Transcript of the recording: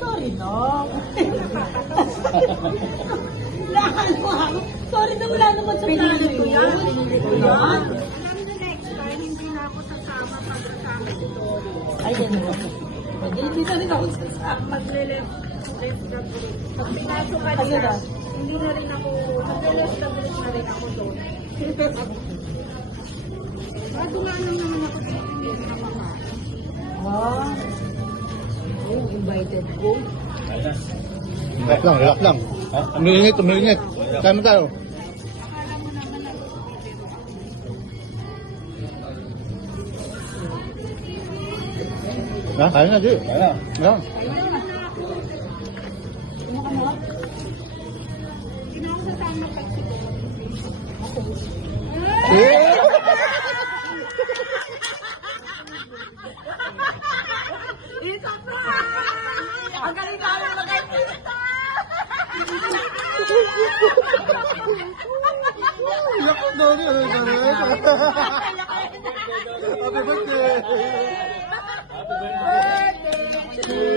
Sorry, no. Sorry na wala naman sa plano yun. Pinili ko yan. Hindi na ako sasama pag-kasama dito. Ay, yan mo. Hindi na rin ako sasama. Magle-left double. Pag pinasok ka Ayun niya, na. hindi na rin ako, magle-left double na rin ako doon. Madunga lang naman ako dito. Ah. Yung invited ko. Relax lang, relax lang. Umiingit, umiingit. Kaya mo tayo. Ha? Kaya na, di. Kaya na. Hindi na ako sasama pag Ito pa! Ang galing ka lang mag-ipita! Iyak ko daw niya. Happy birthday! Birthday to